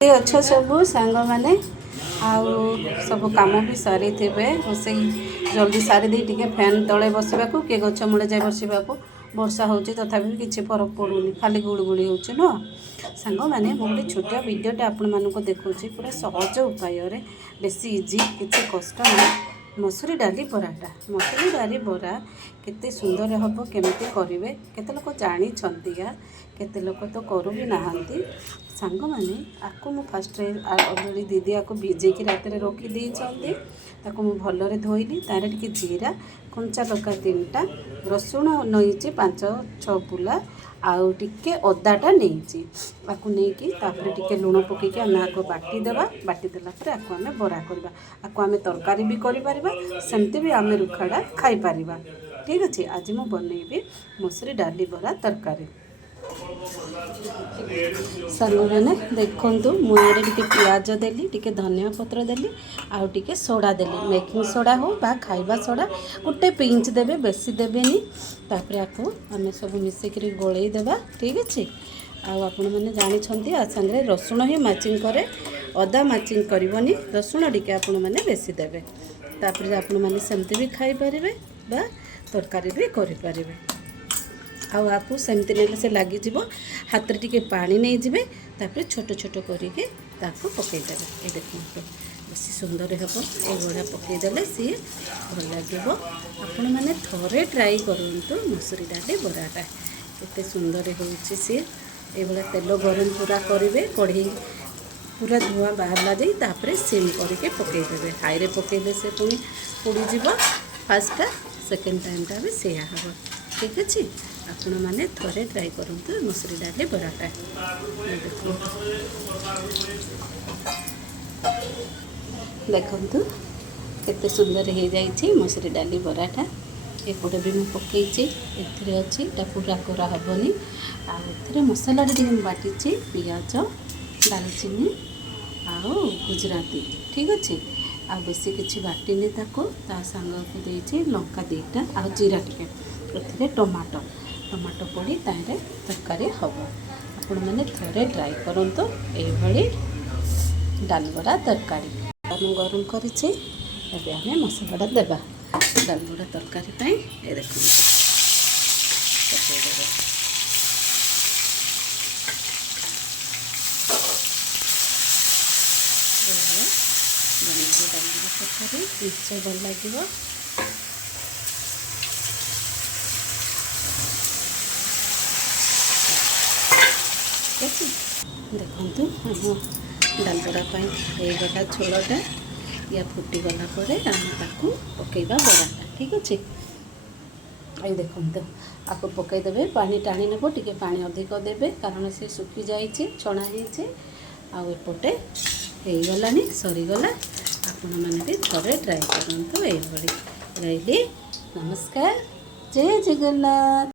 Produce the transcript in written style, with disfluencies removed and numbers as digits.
अच्छे सब सांग मैंने सब कम भी सारी थे रोसे जल्दी सारी दी टे फैन तले बसवा किए गच मूले जाए बसवा वर्षा हो तथा किसी फरक पड़ूनी खाली गुड़गुड़ी हो सांग मैंने गोटे छोटिया भिडियोटे आपण मानक देखा पूरा सहज उपाय बेसी इजी किसी कष्ट ना मसूरी डाली बराटा मसूरी डाली बरा केते सुंदर हम केमिति करेंगे केते लोक जानी केते लोक तो करू भी नहांती सांग मैंने आपको मु फास्ट ऑलरेडी दीदी आपको भिजेकी रात में रखी ताको मु भलरे धोइली तार टिके जीरा कंचा लका 3टा रसुण नहींची 5-6 बुला आउ टिके अदाटा नहीं आपको नहीं तापर टिके लुण पकईकि आम आगे बाटीदेवा बाटीदेला आपको आम बरा करवा आपको आम तरकारी भी कर सेमती भी आम रुखाड़ा खाईपर ठीक अच्छे आज मु बनइबी मसूरी डाली बरा तरकारी सांग मैंने देखु मुझे टे पियाज देली टे धनिया पत्र देली आउ टे सोडा देली मेकिंग सोडा हो बा खाइबा सोडा गोटे पिंच देवे बेसी देवेनी तापर आपको आम सब मिसेक गोलई देवा ठीक अच्छे आपण मैंने जानी आ सांगे रसुण ही मैचिंग करे अदा मैचिंग करनी रसुण टे आपण मैंने बेसी देवे तापर आपण मैंने सेमती भी खाईपर बा तरकारी भी करें आपको सेमती ने से लगिज हाथ में टे पा नहीं जाए तापर छोट छोट करके पकईदे ये देखो बेस सुंदर हम ये पकईदे सी भल लगे आपण मैंने थोड़े ट्राई करूँ मसूरी डाली बराटा केते सुंदर हो सी ये तेल गरम पूरा करेंगे कढ़ई पूरा धुआं बाहरला जापर सिम करके पकईदे हाई रे पकईले से पुणी पोड़ीज फास्टा सेकेंड टाइमटा भी सेया हम ठीक अच्छे आपण मैंने थोड़े ट्राई करूँ मसूरी डाली बराटा देखु केते सुंदर हो जाइए मसूरी डाली बराटा एपटे भी मुझे पकई अच्छी पूरा करा हेनी आए मसला बाटी पियाज दालचीनी आउ गुजराती ठीक अच्छे आ बेसी किसी बाटिनी ता सांग को देती लंका 2टा आ जीरा टे टमाटो टमाटो पड़ी तारे तरकारी हम आपण मैंने थोड़े ट्राई करूँ ये डाल बरा तरकारी गरम करें आम मसलाटा देवा डाल बरा तरकारी ये देख डाल तरकारी निश्चय भल लगे देखु आम डाल बरा होगा झोलटा या फुटी गला पकईवा बराटा ठीक अच्छे ये देखो आपको पकईदे पानी टाणी नेब टे पानी अधिक देवे कारण से सुखी जाइए छणा आउटे हो गलानी सरीगला आपण मैंने भी थोड़े ट्राई करूँ ये रही नमस्कार जय जगन्नाथ।